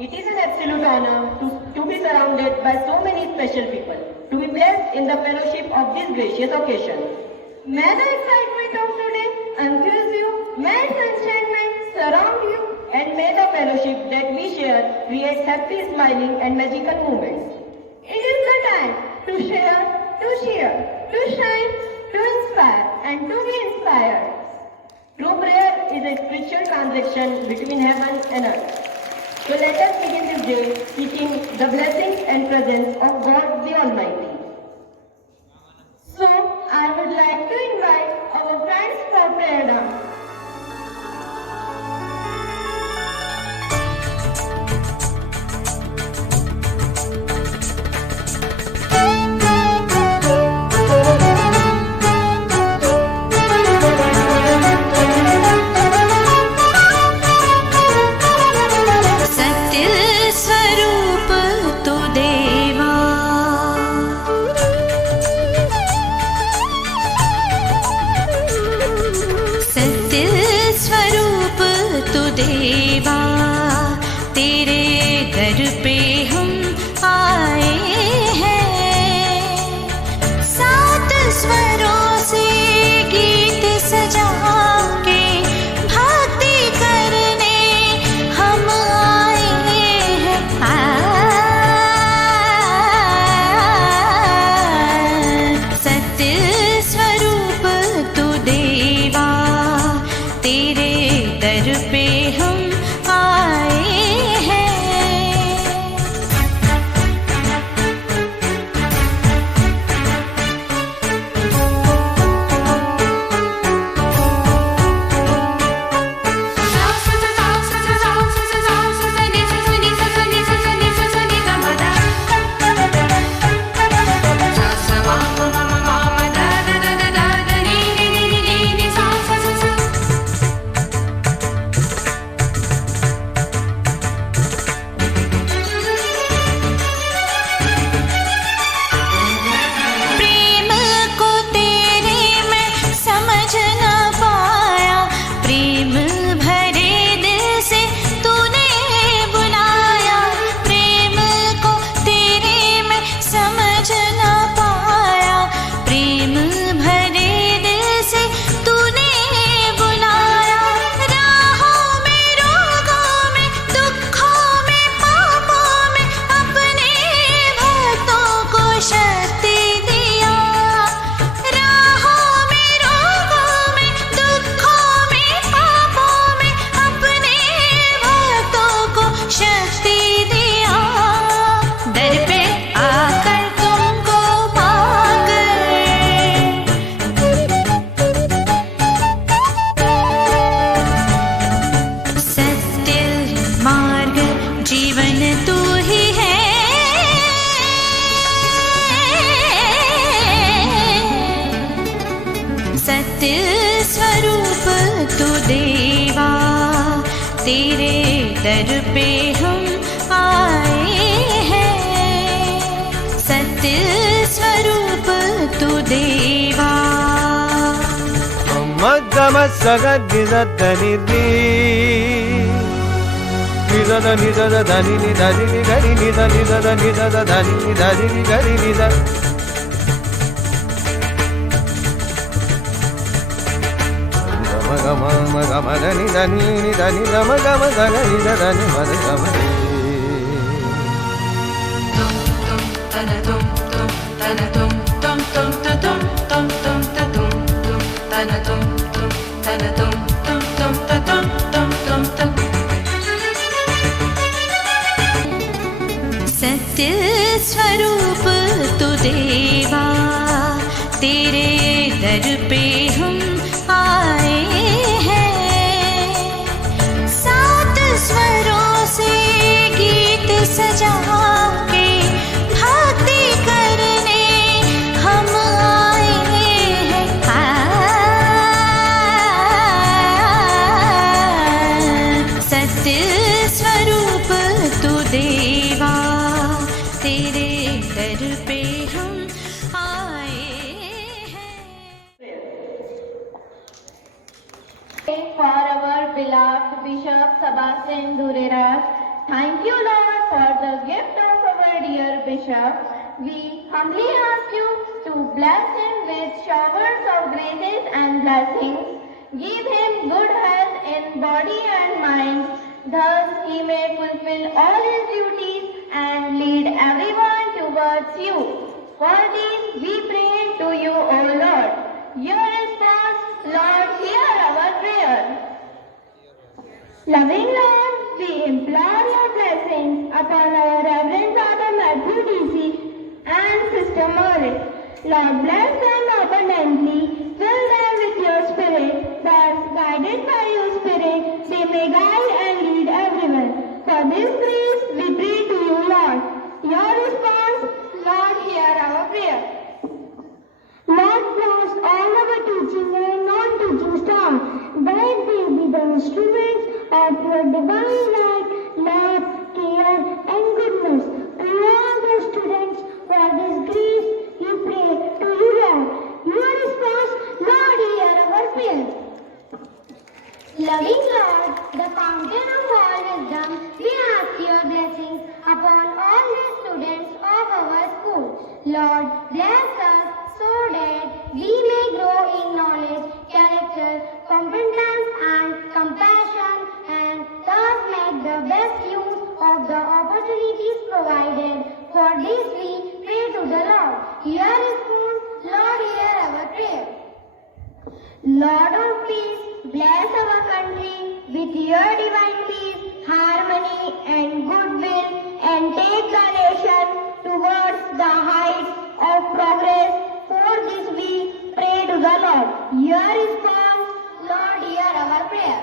It is an absolute honor to be surrounded by so many special people, to be blessed in the fellowship of this gracious occasion. May the excitement of today infuse you, may its enchantment surround you, and may the fellowship that we share create happy, smiling, and magical moments. It is the time to share, to cheer, to shine, to inspire, and to be inspired. True prayer is a spiritual transaction between heaven and earth. So let us begin this day seeking the blessings and presence of God the Almighty. So I would like to invite our friends for prayer dance. देवा तेरे दर पे हम आए हैं, सात स्वरों से गीत सजा के भक्ति करने हम आए हैं। सत्य स्वरूप तू देवा तेरे दर पे हम आए हैं। स्वरूप तू देवा तेरे दर पे हम आए हैं। सत्य स्वरूप तू देवा। मगम सगद नी निद निद धनि नि धनि नि गरि निद निद निद धनि नि धनि नि गरि निद गम गम धनि धनि नि धनि गम गम धन निद धनि मद गम तन तुम तन तुम तुम तुम तुम तुम तुम तुम तन तुम तन तुम तुम तुम तुम तुम तुम। सत्य स्वरूप तू देवा तेरे दर पे हम आए हैं। सात स्वरों से गीत सजा के भक्ति करने हम आए हैं। सत्य स्वरूप तू देवा तेरे दर पे हम आए हैं। For our beloved Bishop Sebastian Dureras, Thank you, Lord, for the gift of our dear Bishop. We humbly ask you to bless him with showers of graces and blessings. Give him good health in body and mind. Thus he may fulfill all his duties and lead everyone towards you. For this we pray to you, O Lord. Your response, Lord, hear our prayer. Loving Lord, we implore your blessings upon our Reverend Father Matthew DC and Sister Maureen. Lord, bless them abundantly, fill them with your spirit, that guided by your spirit, they may guide and lead everyone. For this grace, we pray to you, Lord. Your response, Lord, hear our prayer. Lord, bless all our teaching and non-teaching staff, that they be the instruments of your divine light, love, care, and goodness. All the students, for this grace, we pray to you, Lord. Your response, Lord, hear our prayer. Loving Lord, the fountain of all wisdom, we ask your blessings upon all the students of our school. Lord, bless us so that we may grow in knowledge, character, competence, and compassion, and thus make the best use of the opportunities provided. For this we pray to the Lord. Hear response, Lord, hear our prayer. Lord of peace, bless our country with your divine peace, harmony, and goodwill, and take the nation towards the heights of progress. For this we pray to the Lord. Your response, Lord, hear our prayer.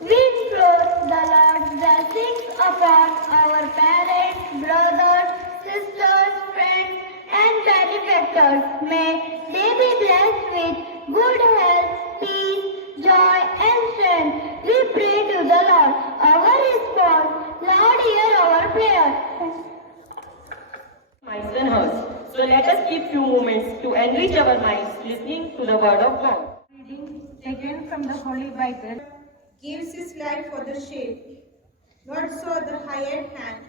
We implore the Lord's blessings upon our parents, brothers, sisters, friends, and benefactors. May they be blessed with good health, peace, joy, and strength. We pray to the Lord. Our response, Lord, hear our prayer. Minds and hearts. So let us keep few moments to enrich our minds listening to the word of God. Reading taken from the Holy Bible. Gives his life for the sheep. Not so the hired hand,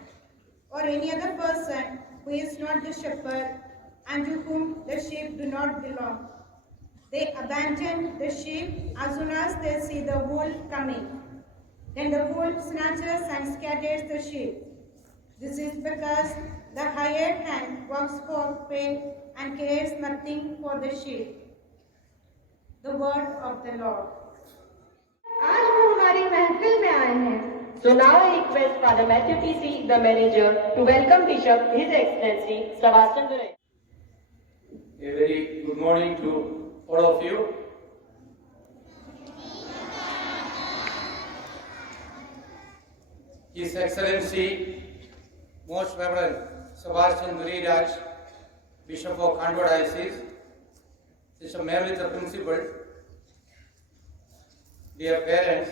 or any other person who is not the shepherd, and to whom the sheep do not belong. They abandon the sheep as soon as they see the wolf coming. Then the wolf snatches and scatters the sheep. This is because the hired hand works for pay and cares nothing for the sheep. The word of the Lord. आज वो हमारी महफिल में आए हैं. So now I request Father Matthew TC, the manager, to welcome Bishop His Excellency Sebastian Duray. A very good morning to all of you. His Excellency, Most Reverend Sebastian Duray Raj, Bishop of Khandwa Diocese, Sister Mary the Principal, dear parents,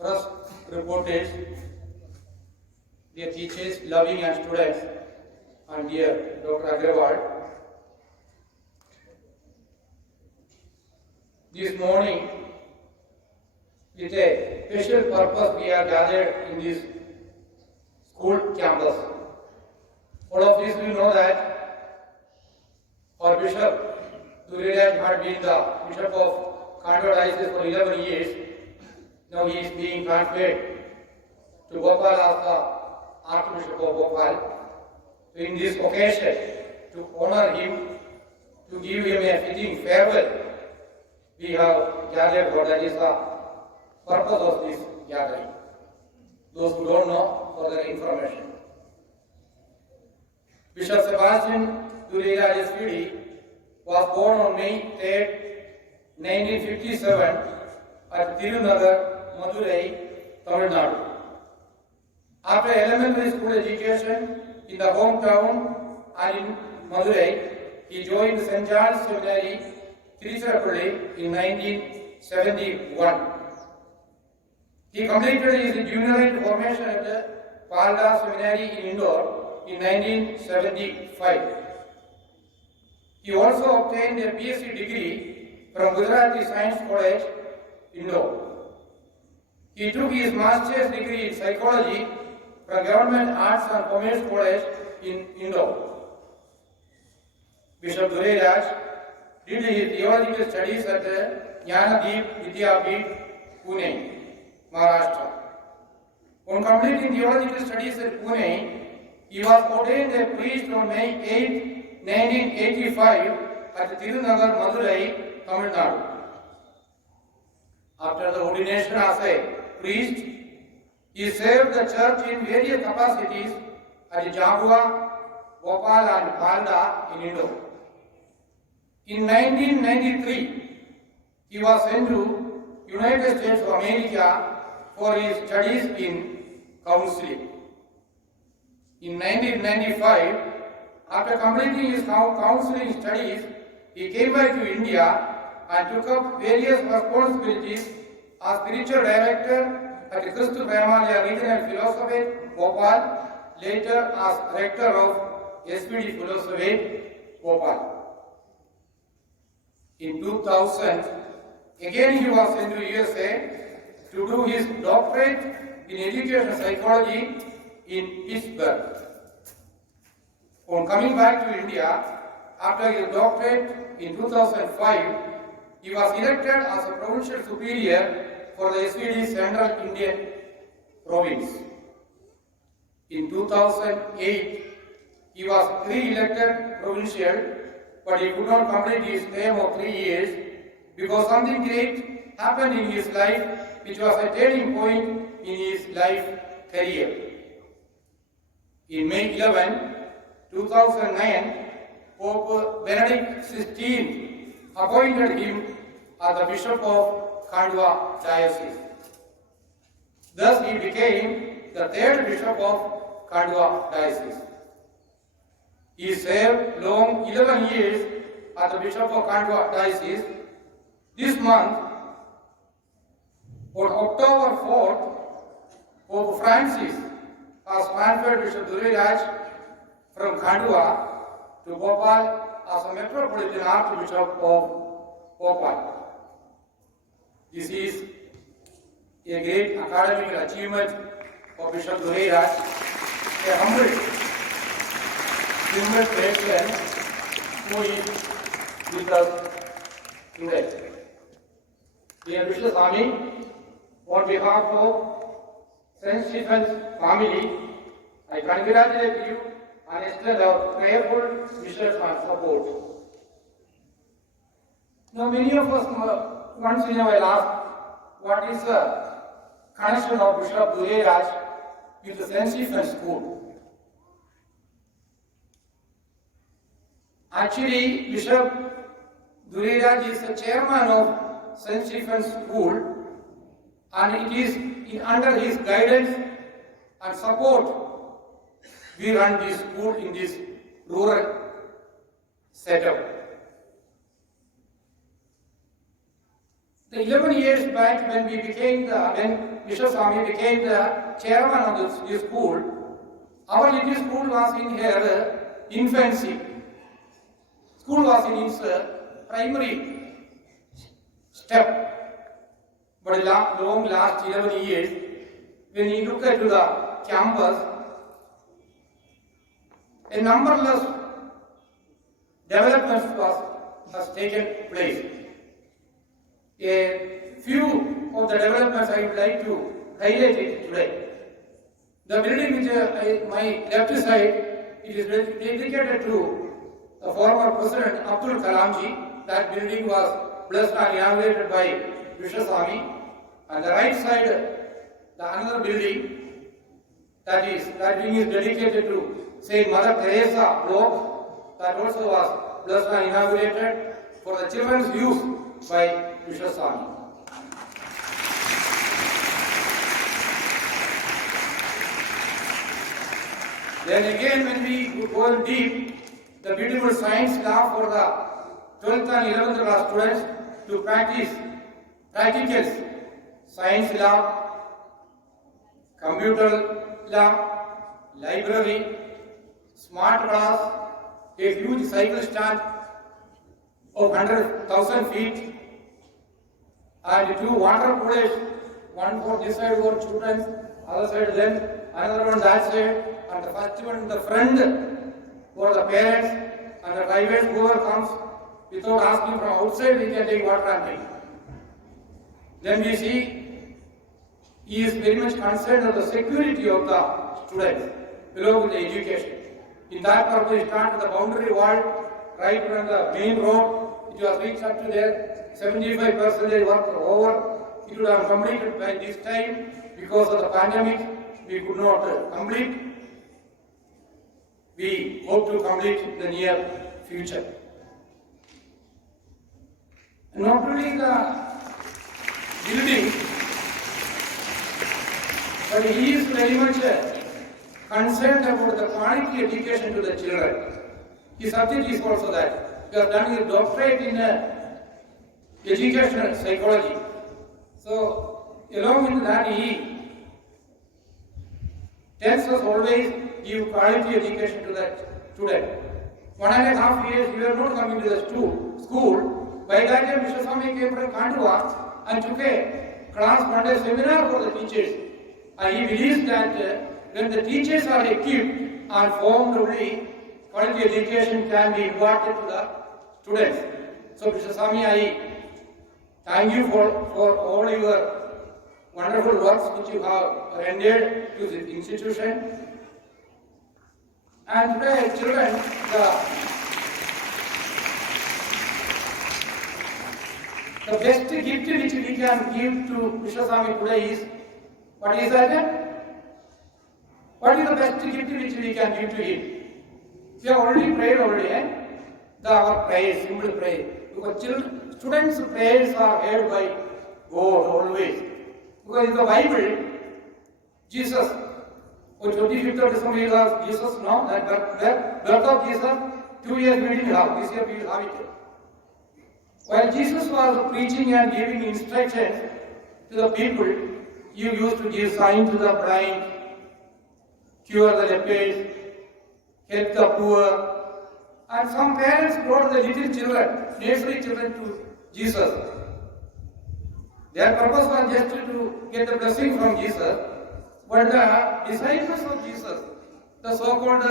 first reporters, dear teachers, loving and students, and dear Dr. Agrawal. This morning, with a special purpose, we are gathered in this school campus. All of this we know that our Bishop Duray Raj had been the Bishop of Khandwa Diocese for 11 years. Now he is being transferred to Bhopal as the Archbishop of Bhopal. So in this occasion, to honor him, to give him a fitting farewell, we have gathered what that is the purpose of this gathering. Those who don't know, further information. Bishop Sebastian Duray Raj SPD was born on May 3rd, 1957 at Tirunagar, Madurai, Tamil Nadu. After elementary school education in the hometown and in Madurai, he joined St. John's Seminary, Tiruchirappalli in 1971. He completed his junior formation at the Palda Seminary in Indore in 1975. He also obtained a BSc degree from Gujarati Science College, Indore. He took his master's degree in psychology from Government Arts and Commerce College in Indore. Bishop Dureraj did his theological studies at Jnanadeep Vidyapeeth, Pune, Maharashtra. On completing theological studies at Pune, he was ordained a priest on May 8, 1985 at Tirunagar, Madurai, Tamil Nadu. After the ordination as a priest, he served the church in various capacities at Jhabua, Bhopal and Palda in Indore. In 1993, he was sent to United States of America for his studies in counseling. In 1995, after completing his counseling studies, he came back to India and took up various responsibilities as spiritual director at Christu Brahmanya Regional Philosophy, Bhopal, later as rector of SPD Philosophy, Bhopal. In 2000, again he was sent to USA to do his doctorate in education psychology in Pittsburgh. On coming back to India, after his doctorate in 2005, he was elected as a provincial superior for the SPD Central Indian Province. In 2008, he was re-elected provincial, but he could not complete his term of 3 years because something great happened in his life, which was a turning point in his life career. In May 11, 2009, Pope Benedict XVI appointed him as the Bishop of Khandwa Diocese. Thus he became the third Bishop of Khandwa Diocese. He served long 11 years as the Bishop of Khandwa Diocese. This month, on October 4th, Pope Francis has transferred Bishop Dureraj from Khandwa to Bhopal as a Metropolitan Archbishop of Bhopal. This is a great academic achievement for Bishop Dureraj, a humble person who is with us today. Dear Bishop Swami, on behalf of St. Stephen's family, I congratulate you and extend our prayerful wishes and support. Now, many of us once in a while ask, what is the connection of Bishop Dureraj with the St. Stephen's School? Actually, Bishop Dureraj is the chairman of St. Stephen's School, and it is under his guidance and support we run this school in this rural setup. The 11 years back when Bishop Swami became the chairman of this school, our little school was in her infancy. School was in its primary step. But long last 11 years, when you look at the campus, a numberless developments has taken place. A few of the developments I would like to highlight it today. The building which my left side, it is dedicated to the former President Abdul Kalamji. That building was blessed and inaugurated by Bishop Swami. And the right side, the another building, that building is dedicated to Saint Mother Teresa block, that also was blessed and inaugurated for the children's use by Bishop Swami. Then again, when we go deep, the beautiful science lab for the 12th and 11th class students to practice practicals, science lab, computer lab, library, smart class, a huge cycle stand of 100,000 feet, and 2 water coolers one for this side for children, other side then, another one that side, and the first one in the front for the parents, and the drivers, whoever comes, without asking from outside, we can take water and drink. Then we see, he is very much concerned of the security of the students, along with the education. In that purpose, he started the boundary wall, right from the main road, it was reached up to there, 75% work over. It would have completed by this time. Because of the pandemic, we could not complete. We hope to complete in the near future. Not only the building, but he is very much concerned about the quality education to the children. His subject is also that. He has done his doctorate in educational psychology. So, along with that, he tells us always give quality education to the student. 1.5 years, we were not coming to the school. By that time, Mr. Swami came from Khandwa and took a class one day seminar for the teachers. And he believes that when the teachers are equipped and formed only, quality education can be imparted to the students. So, Mr. Swami, I thank you for all your wonderful works which you have rendered to this institution. And today, children, the best gift which we can give to Mr. Swami today is, what is that? What is the best gift which we can give to him? We have already prayed already, our prayers, simple prayer. Because students' prayers are heard by God always. Because in the Bible, Jesus, on 25th of December, was Jesus, no, that birth of Jesus, 2 years we didn't have, this year we will have it. While Jesus was preaching and giving instructions to the people, he used to give signs to the blind, cure the lepers, help the poor, and some parents brought the little children, nursery children to Jesus. Their purpose was just to get the blessing from Jesus, but the disciples of Jesus, the so-called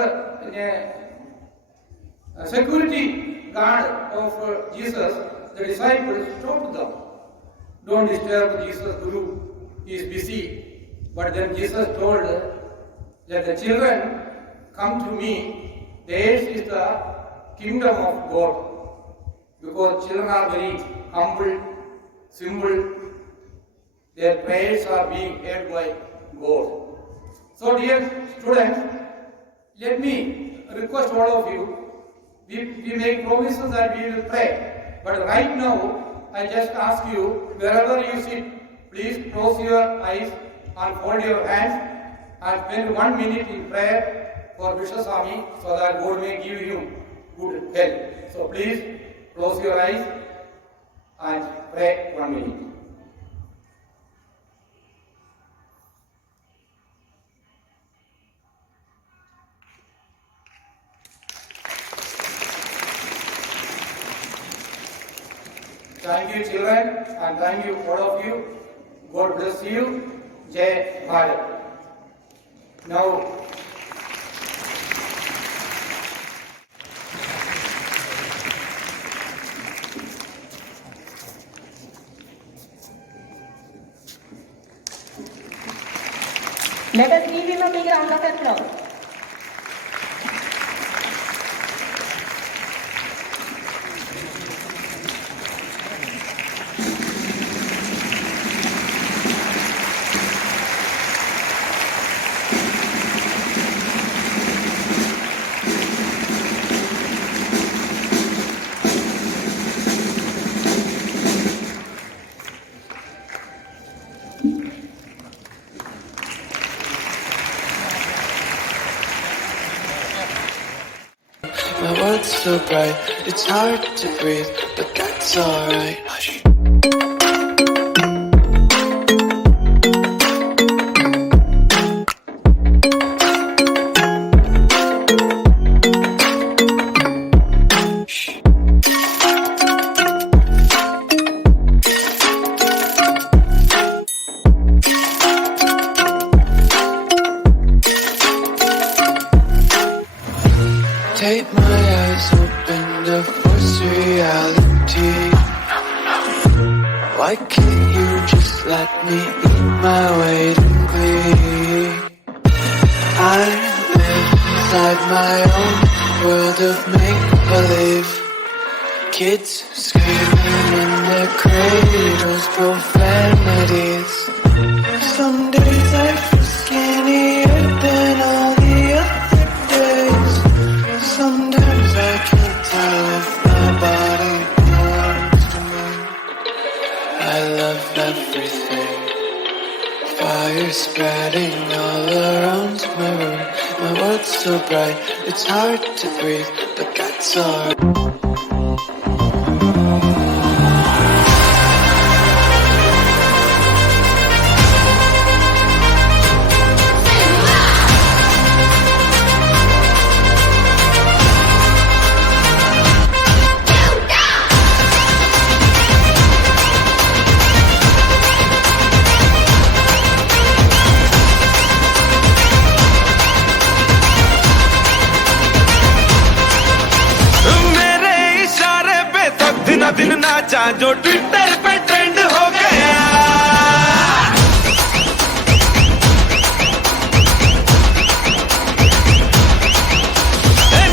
security guard of Jesus, the disciples stopped them. Don't disturb Jesus, Guru, he is busy. But then Jesus told that the children come to me, theirs is the kingdom of God. Because children are very humble, simple, their prayers are being heard by God. So dear students, let me request all of you, we make promises that we will pray. But right now, I just ask you, wherever you sit, please close your eyes and fold your hands and spend 1 minute in prayer for Vishnu Swami so that God may give you good health. So please close your eyes and pray 1 minute. Thank you, children, and thank you, all of you. God bless you. Jai Bharat. Now, let us give him a big round of applause. My world's so bright, it's hard to breathe, but that's alright. Hush. reality. Why can't you just let me eat my weight in glee? I live inside my own world of make-believe. Kids screaming in their cradles, profanities. Some days I feel skinnier than all the other days. Sometimes I can't tell if my body belongs to me. I love everything. Fire spreading all around my room. My world's so bright, it's hard to breathe, but that's alright. दिन नाचा जो Twitter पे trend हो गया।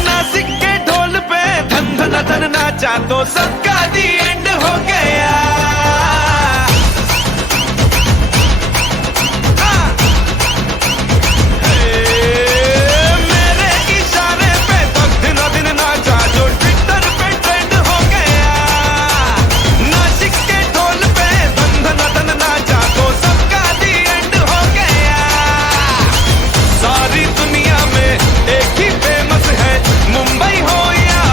नासिक के ढोल पे धन धन धन नाचा तो सबका दी एंड हो गया। मेरे इशारे पे तो दिन दिन नाचा जो ट्विटर पे ट्रेंड हो गया। सारी दुनिया में एक ही फेमस है, मुंबई हो या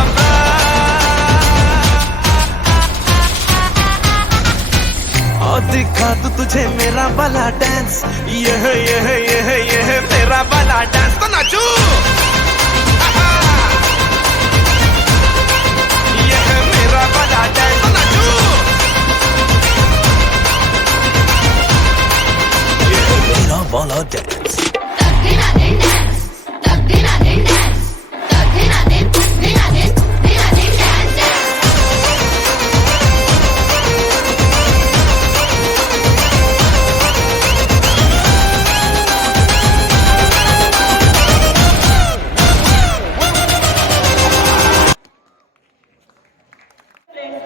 और दिखा तू तुझे मेरा वाला डांस, यह तेरा वाला डांस तो नाचू। यह मेरा वाला डांस तो नाचू। यह मेरा वाला dance.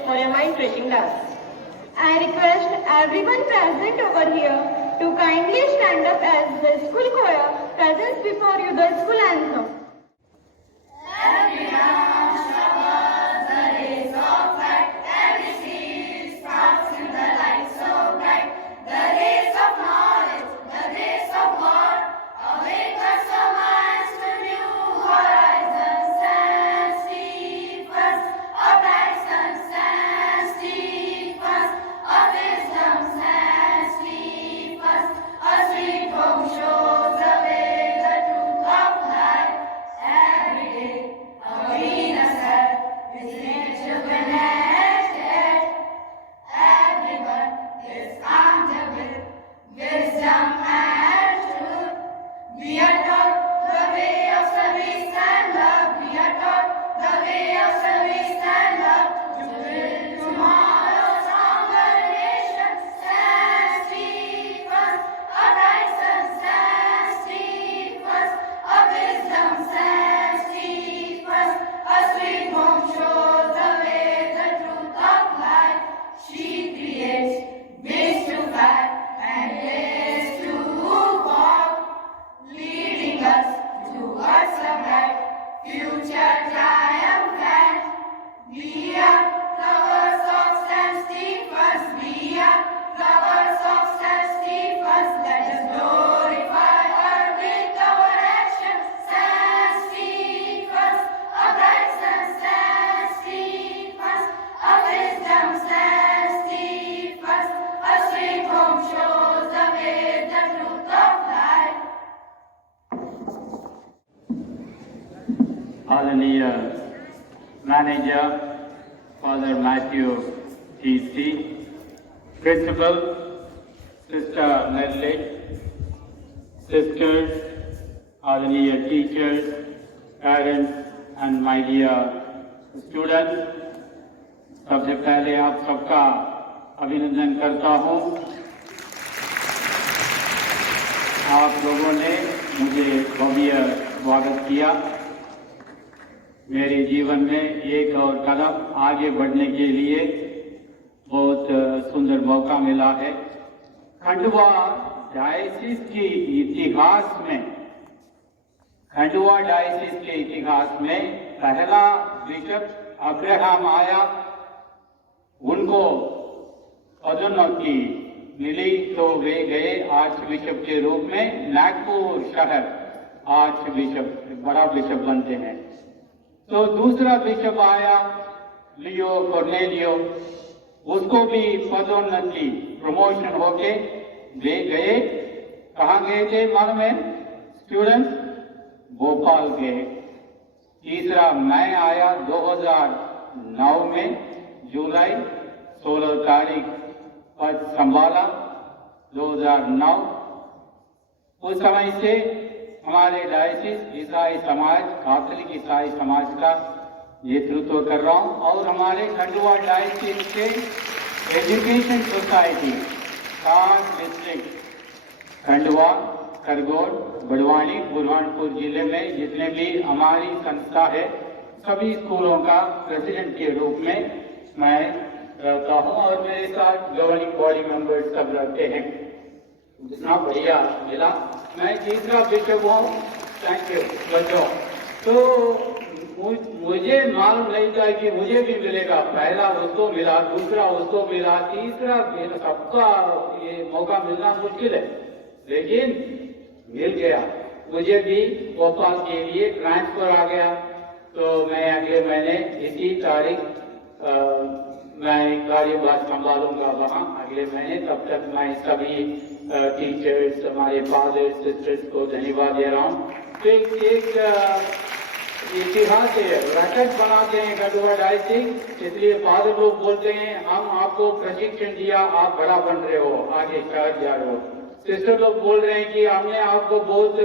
For a mind-refreshing dance. I request everyone present over here to kindly stand up as the school choir presents before you the school anthem. Hallelujah. Manager, Father Matthew T.C., Principal, Sister Leslie, Sisters, Hallelujah teachers, parents, and my dear students, सबसे पहले आप सबका अभिनंदन करता हूं। आप लोगों ने मुझे भव्य स्वागत किया। मेरे जीवन में एक और कदम आगे बढ़ने के लिए बहुत सुंदर मौका मिला है। खंडवा डायसिस के इतिहास में, खंडवा डायसिस के इतिहास में पहला बिशप अब्राहम आया, उनको पदोन्नति मिली तो वे गए आर्च बिशप के रूप में नागपुर शहर आर्च बिशप, बड़ा बिशप बनते हैं। तो दूसरा बिशप आया लियो कॉर्नेलियो, उसको भी पदोन्नति प्रमोशन होके वे गए, कहाँ गए थे मालूम है स्टूडेंट्स? भोपाल गए। तीसरा मैं आया 2009 में जुलाई 16 तारीख पद संभाला 2009। उस समय से हमारे डायसिस ईसाई समाज, कैथोलिक ईसाई समाज का नेतृत्व कर रहा हूं और हमारे खंडवा डायसिस के education society 7 district Khandwa, Khargone, Barwani, Burhanpur जिले में जितने भी हमारी संस्था है, सभी स्कूलों का प्रेसिडेंट के रूप में मैं रहता हूं और मेरे साथ गवर्निंग बॉडी मेंबर्स सब रहते हैं। जितना बढ़िया मिला। मैं तीसरा बिशप हूँ। थैंक यू बच्चों। तो मुझे मालूम नहीं था कि मुझे भी मिलेगा। पहला उसको मिला, दूसरा उसको मिला, तीसरा सबका ये मौका मिलना मुश्किल है, लेकिन मिल गया। मुझे भी भोपाल के लिए ट्रांसफर आ गया, तो मैं अगले महीने इसी तारीख मैं कार्यभार संभालूंगा वहाँ अगले महीने। तब तक मैं सभी टीचर्स, हमारे फादर सिस्टर्स को धन्यवाद दे रहा हूँ। तो एक इतिहास है, रैकेट बनाते हैं खंडवा डायसिस, इसलिए फादर लोग बोलते हैं हम आपको प्रशिक्षण दिया, आप बड़ा बन रहे हो, आगे शहर जा रहे हो। सिस्टर लोग बोल रहे हैं कि हमने आपको बहुत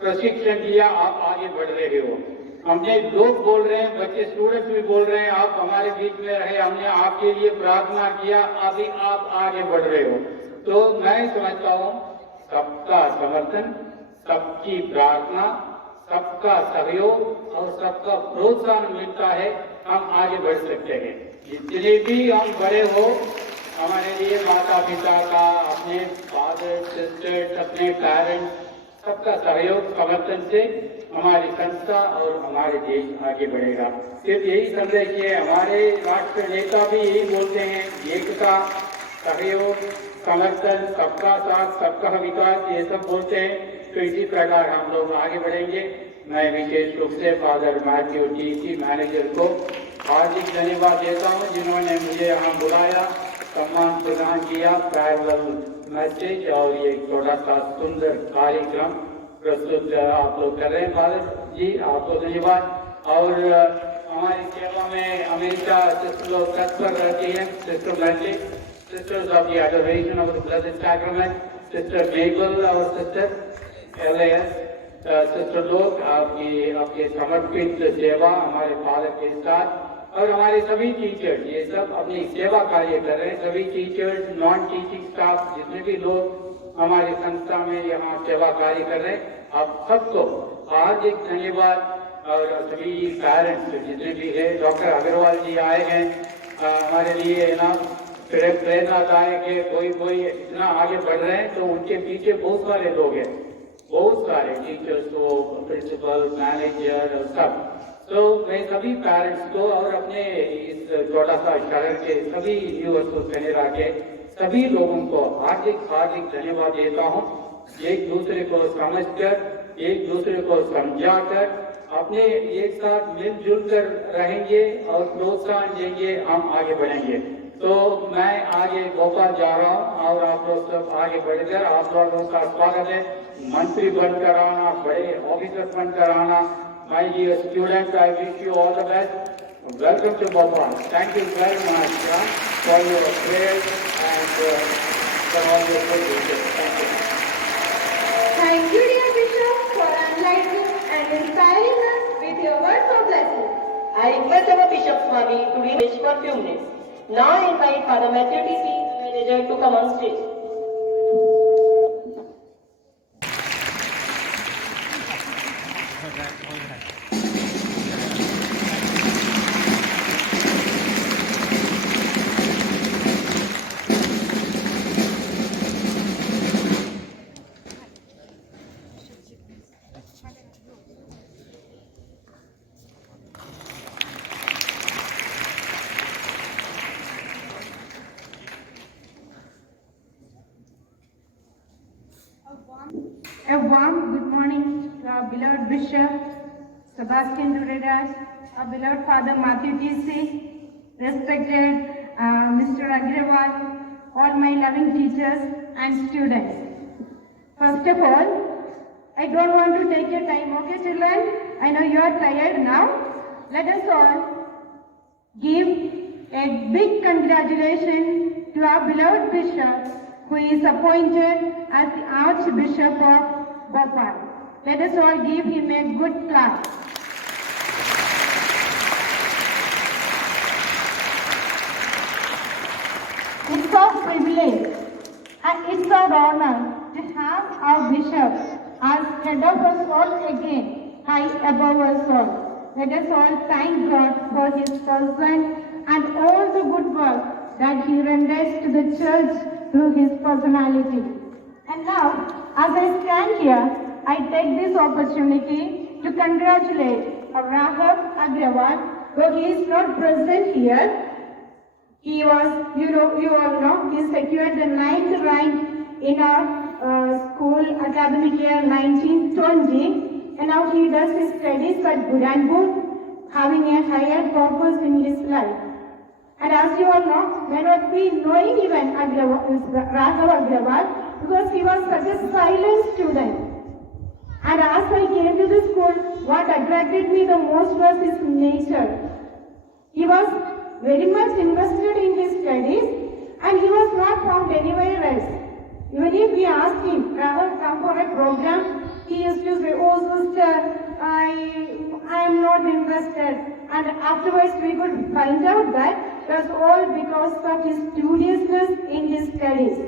प्रशिक्षण दिया, आप आगे बढ़ रहे हो। हमने लोग बोल रहे हैं, बच्चे स्टूडेंट्स भी बोल रहे हैं आप हमारे बीच में रहे, हमने आपके लिए प्रार्थना किया, अभी आप आगे बढ़ रहे हो। तो मैं समझता हूँ सबका समर्थन, सबकी प्रार्थना, सबका सहयोग और सबका प्रोत्साहन मिलता है, हम आगे बढ़ सकते हैं। जितने भी हम बड़े हो, हमारे लिए माता पिता का, अपने फादर सिस्टर्स, अपने पेरेंट्स, सबका सहयोग समर्थन से हमारी संस्था और हमारे देश आगे बढ़ेगा। सिर्फ यही संदेश है, हमारे राष्ट्र नेता भी यही बोलते हैं, एकता, सहयोग, समर्थन, सबका साथ, सबका विकास, ये सब बोलते हैं। तो इसी प्रकार हम लोग आगे बढ़ेंगे। मैं विशेष रूप से फादर मैथ्यू टीसी मैनेजर को हार्दिक धन्यवाद देता हूँ, जिन्होंने मुझे यहाँ बुलाया, सम्मान प्रदान किया, पैरेलल मैसेज और ये थोड़ा सा सुंदर कार्यक्रम प्रस्तुत आप लोग कर रहे हैं। फादर जी आपको धन्यवाद। और हमारी सेवा में हमेशा सिस्टर लोग तत्पर रहती हैं। Sister Matthew, sisters of the adoration of the blessed sacrament, sister Mabel और सिस्टर LAS, सिस्टर लोग आपके समर्पित सेवा हमारे फादर के साथ, और हमारे सभी टीचर्स ये सब अपनी सेवा कार्य कर रहे हैं। सभी टीचर्स, नॉन टीचिंग स्टाफ, जितने भी लोग हमारी संस्था में यहाँ सेवा कार्य कर रहे हैं, आप सबको हार्दिक धन्यवाद। और सभी पेरेंट्स जितने भी है, डॉक्टर अग्रवाल जी आए हैं हमारे लिए ना प्रेरणादायक है। कोई इतना आगे बढ़ रहे हैं, तो उनके पीछे बहुत सारे लोग हैं, बहुत सारे टीचर्स को, प्रिंसिपल, मैनेजर और सब। तो मैं सभी पेरेंट्स को और अपने इस छोटा सा शहर के सभी यूनिवर्सिटी कैनेडा के सभी लोगों को हार्दिक धन्यवाद देता हूँ। एक दूसरे को समझकर, एक दूसरे को समझाकर, अपने एक साथ मिलजुल कर रहेंगे और प्रोत्साहन देंगे, हम आगे बढ़ेंगे। तो मैं आगे भोपाल जा रहा हूँ और आप लोग सब आगे बढ़कर, आप लोगों का स्वागत है। मंत्री बनकर आना, बड़े ऑफिसर बनकर आना। My dear students, I wish you all the best. Welcome to Bhopal. Thank you very much for your prayers and for all your good wishes. Thank you. Thank you, dear Bishop, for enlightening and inspiring us with your words of blessing. I request our Bishop Swami to read this for a few minutes. Now I invite Father Matthew T.C., manager, to come on stage. A warm good morning to our beloved Bishop Sebastian Duredas, our beloved Father Matthew T.C., respected Mr. Agrawal, all my loving teachers and students. First of all, I don't want to take your time, okay children? I know you are tired now. Let us all give a big congratulations to our beloved Bishop who is appointed as the Archbishop of Bhopal. Let us all give him a good clap. It's our privilege and it's our honor to have our Bishop as head of us all again, high above us all. Let us all thank God for his person and all the good work that he renders to the church through his personality. And now, as I stand here, I take this opportunity to congratulate Raghav Agrawal, though he is not present here. He was, you all know, he secured the 9th rank in our school academic year 1920, and now he does his studies at Buranpur, having a higher purpose in his life. And as you all know, may not be knowing even Raghav Agrawal because he was such a silent student. And as I came to the school, what attracted me the most was his nature. He was very much invested in his studies and he was not found anywhere else. Even if we asked him, Raghav, come for a program, he used to say, oh sister, I am not interested. And afterwards we could find out that it was all because of his studiousness in his studies.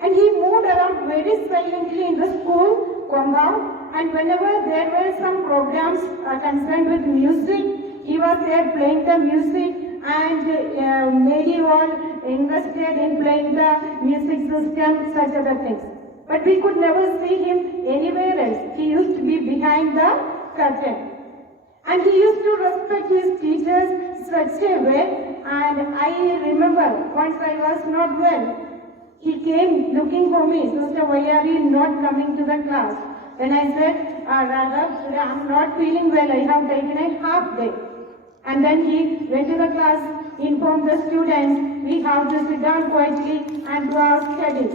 And he moved around very silently in the school compound, and whenever there were some programs concerned with music, he was there playing the music and made you all invested in playing the music system, such other things. But we could never see him anywhere else. He used to be behind the curtain. And he used to respect his teachers such a way, and I remember once I was not well, he came looking for me. Sister, why are you not coming to the class? Then I said, Raghav, today I am not feeling well, I have taken a half day. And then he went to the class, informed the students, we have to sit down quietly and do our studies.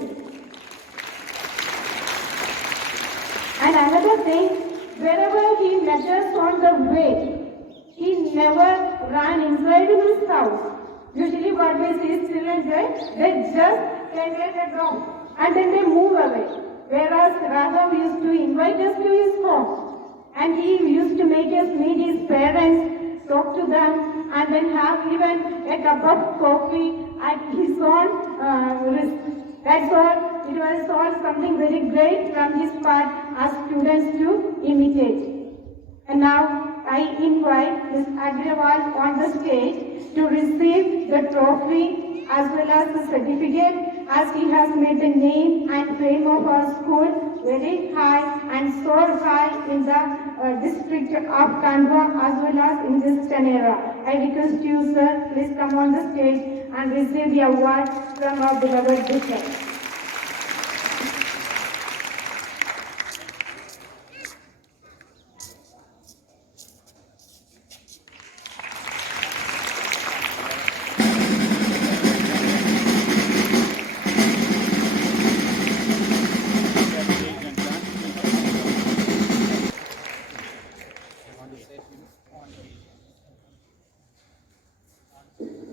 And another thing, wherever he met us on the way, he never ran inside his house. Usually what we see children they just enter the door and then they move away. Whereas Raghav used to invite us to his home and he used to make us meet his parents, talk to them and then have even a cup of coffee at his own risk. That's all. It was all something very great from his part as students to imitate. And now I invite Ms. Agrawal on the stage to receive the trophy as well as the certificate, as he has made the name and fame of our school very high and so high in the district of Khandwa as well as in this Tanera. I request you, sir, please come on the stage and receive the award from our beloved Bishop.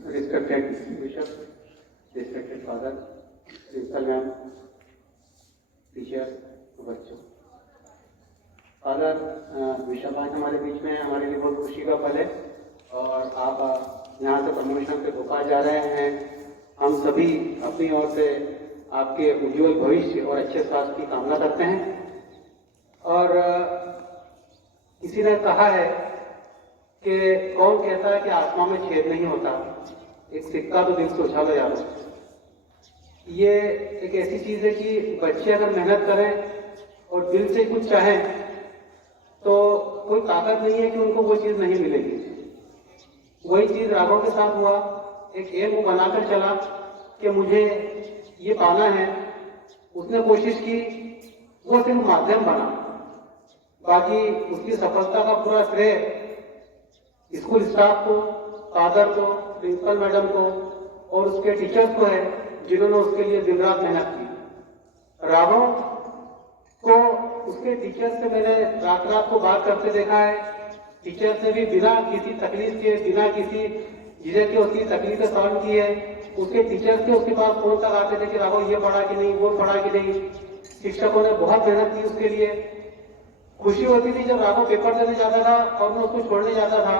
Respected Bishop, respected Father, Principal Ma'am, teachers, बच्चों। Father bishop आज हमारे बीच में, हमारे लिए बहुत खुशी का पल है और आप यहाँ से प्रमोशन पे भोपाल जा रहे हैं। हम सभी अपनी ओर से आपके उज्जवल भविष्य और अच्छे स्वास्थ्य की कामना करते हैं। और किसी ने कहा है कि कौन कहता है कि आसमान में छेद नहीं होता, एक सिक्का तो दिल से उछालो यारो। ये एक ऐसी चीज है कि बच्चे अगर मेहनत करें और दिल से कुछ चाहें तो कोई ताकत नहीं है कि उनको वो चीज नहीं मिलेगी। वही चीज राघव के साथ हुआ। एक एम वो बनाकर चला कि मुझे ये पाना है। उसने कोशिश की, वो सिर्फ माध्यम बना, बाकी उसकी सफलता का पूरा श्रेय स्कूल स्टाफ को, फादर को, प्रिंसिपल मैडम को और उसके टीचर्स को है, जिन्होंने उसके लिए दिन रात मेहनत की। राघव को उसके टीचर्स से मैंने रात रात को बात करते देखा है। टीचर से भी बिना किसी तकलीफ के, बिना किसी झिझक के उसकी तकलीफें सॉल्व की है। उसके टीचर्स के उसके पास फोन तक आते थे कि राघव ये पढ़ा कि नहीं, वो पढ़ा कि नहीं। शिक्षकों ने बहुत मेहनत की उसके लिए। खुशी होती थी जब राघव पेपर देने जाता था और मैं उसको छोड़ने जाता था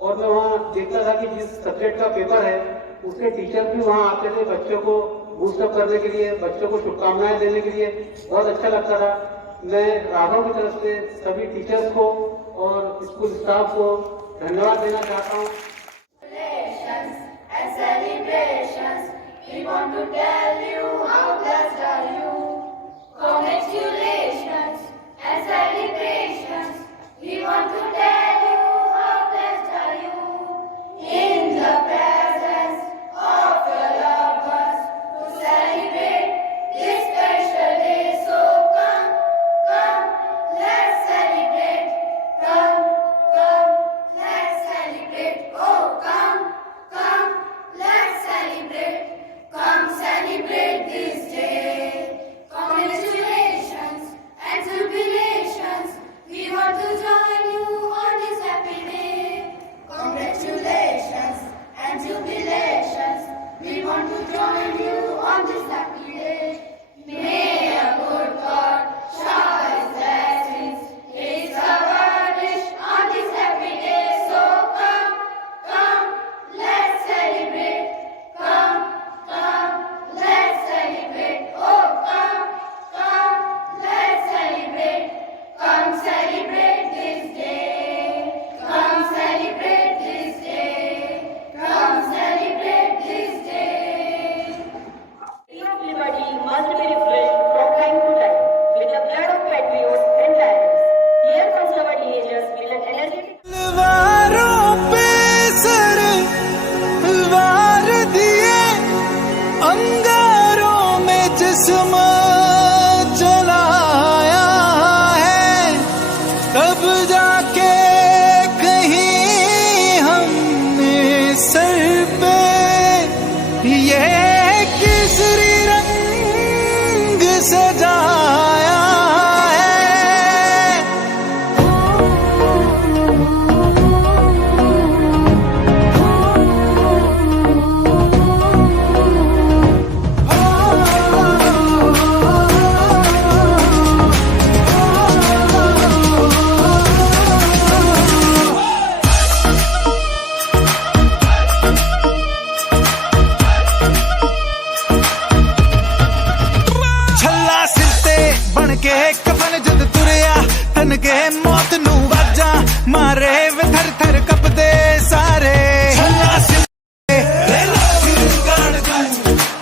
और मैं वहाँ देखता था कि जिस सब्जेक्ट का पेपर है उसके टीचर भी वहाँ आते थे बच्चों को बूस्टअप करने के लिए, बच्चों को शुभकामनाएं देने के लिए। बहुत अच्छा लगता था। मैं राघव की तरफ से सभी टीचर्स को और स्कूल स्टाफ को धन्यवाद देना चाहता हूँ। We want to tell you how blessed are you. Congratulations and celebrations. We want to tell you how blessed are you. In the presence of your loved ones to celebrate this special day. So come, come, let's celebrate. Come, come, let's celebrate. Oh, come, come, let's celebrate. Come celebrate this day. Congratulations and jubilations. We want to join you on this happy day. Congratulations and jubilations. We want to join you on this happy day. May a good God shower His blessings, His wish on this happy day. So come, come, let's celebrate. Come, come, let's celebrate. Oh, come, come, let's celebrate. Come celebrate this day. Come celebrate this day. Come celebrate this day. The of liberty must be refreshed from time to time with the blood of patriots and lions. Here comes our teenagers with an energetic तलवारों पे sir वार दिए, अंगारों में जिस्म जलाया है, तब जाके कहीं हमने सर पे ये केसरी रंग सजाया है। छल्ला सिरते बन के कफन जद तुरया, तन के मौत नू वाजा मारे वे थर थर कपदे सारे। छल्ला सिरते ले लाख गाड़ दूं,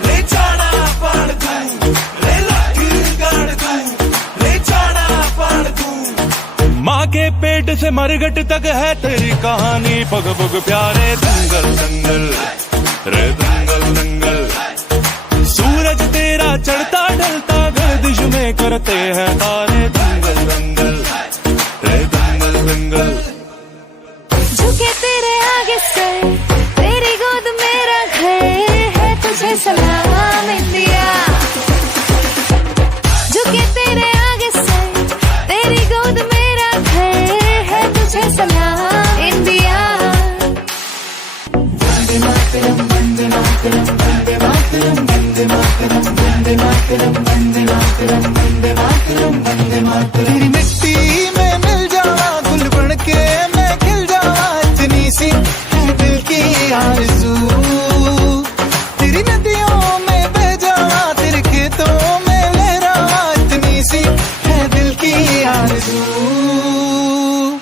ले जाना पाड़ दूं, ले लाख गाड़ दूं, ले जाना पाड़ दूं। माँ के पेट से मरगट तक है तेरी कहानी, पग पग प्यारे दंगल दंगल रे दंगल दंगल। सूरज तेरा चढ़ता ढलता गर्दिश में करते हैं तारे, दंगल दंगल रे दंगल दंगल। झुके तेरे आगे सर, तेरी गोद मेरा घर है, तुझे सलाम इंडिया। झुके तेरे आगे सर, तेरी गोद मेरा घर है, तुझे सलाम इंडिया। वंदे मातरम वंदे मातरम वंदे मातरम वंदे मातरम वंदे मातरम वंदे मातरम वंदे मातरम वंदे मातरम। तेरी मिट्टी में मिल जावा, गुल बन के मैं खिल जावा, इतनी सी आरज़ू।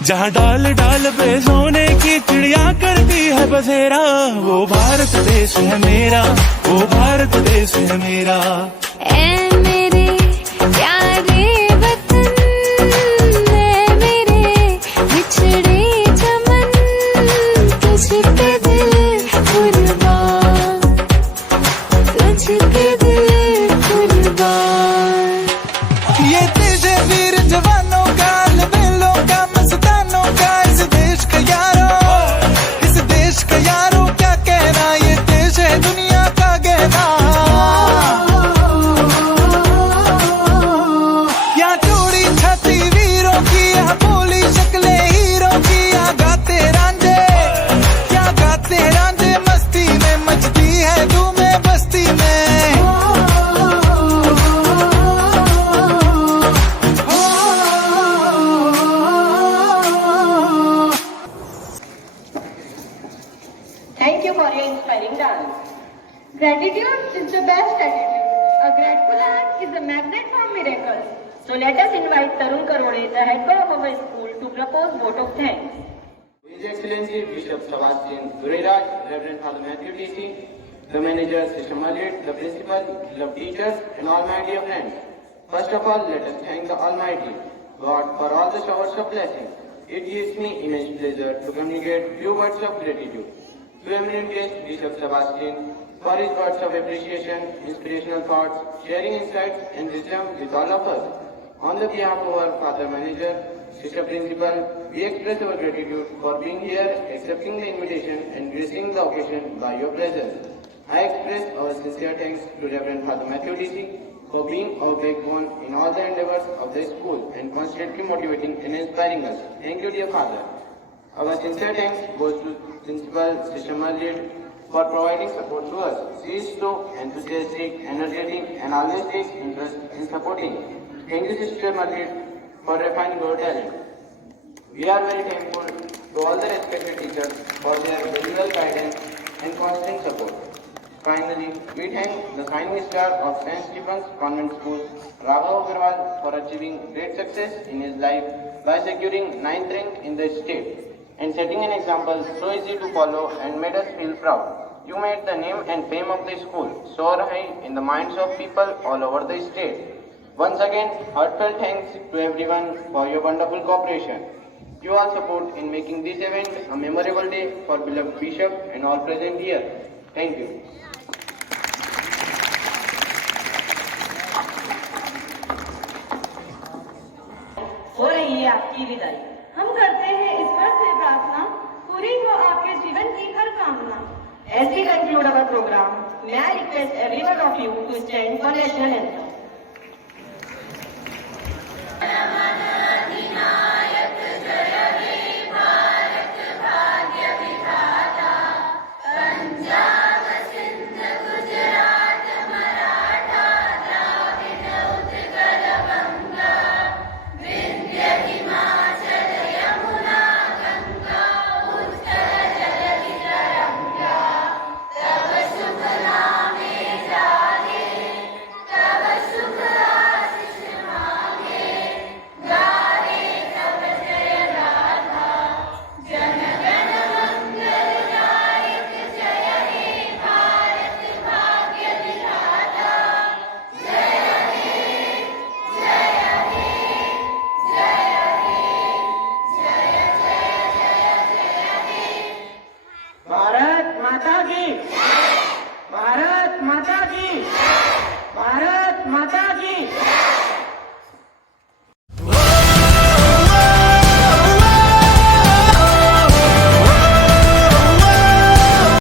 जहाँ डाल डाल पे सोने की चिड़िया करती है बसेरा, वो भारत देश है मेरा, वो भारत देश है मेरा। ऐ मेरे प्यारे वतन, ऐ मेरे बिछड़े चमन, तुझ पे दिल कुर्बान, तुझ पे दिल कुर्बान। ये देश है वीर जवानों का, लबेलों का, मस्तानों का, इस देश का यारो, इस देश का यारो क्या कहना, ये देश है दुनिया का गहना। यहाँ चोरी छाती वीरों की, यहाँ बोली शक्लें हीरों की, यहाँ गाते रांझे, यहाँ गाते रांझे मस्ती में, मचती है धूमें बस्ती में। Thank you for your inspiring dance. Gratitude is the best attitude. A grateful heart is a magnet for miracles. So let us invite Tarun Karode, the head boy of our school, to propose vote of thanks. His Excellency Bishop Sebastian Dureraj, Reverend Father Matthew DC, the manager, Sister Margaret, the principal, beloved teachers, and all my dear friends. First of all, let us thank the Almighty God for all the showers of blessing. It gives me immense pleasure to communicate few words of gratitude to eminent guest Bishop Sebastian for his words of appreciation, inspirational thoughts, sharing insights and wisdom with all of us. On the behalf of our Father Manager, Sister Principal, we express our gratitude for being here, accepting the invitation and gracing the occasion by your presence. I express our sincere thanks to Reverend Father Matthew DC for being our backbone in all the endeavors of the school and constantly motivating and inspiring us. Thank you, dear Father. Our sincere thanks goes to Principal Sister Margaret for providing support to us. She is so enthusiastic, energetic, and always takes interest in supporting. Thank you, Sister Margaret, for refining our talent. We are very thankful to all the respected teachers for their valuable guidance and constant support. Finally, we thank the shining star of St. Stephen's Convent School, Raghav Agarwal, for achieving great success in his life by securing 9th rank in the state and setting an example so easy to follow and made us feel proud. You made the name and fame of the school soar high in the minds of people all over the state. Once again, heartfelt thanks to everyone for your wonderful cooperation. You all support in making this event a memorable day for beloved Bishop and all present here. Thank you. हो रही है आपकी विदाई। हम करते हैं ईश्वर से प्रार्थना, पूरी हो आपके जीवन की हर कामना। As we conclude our program, may I request every one of you to stand for national anthem.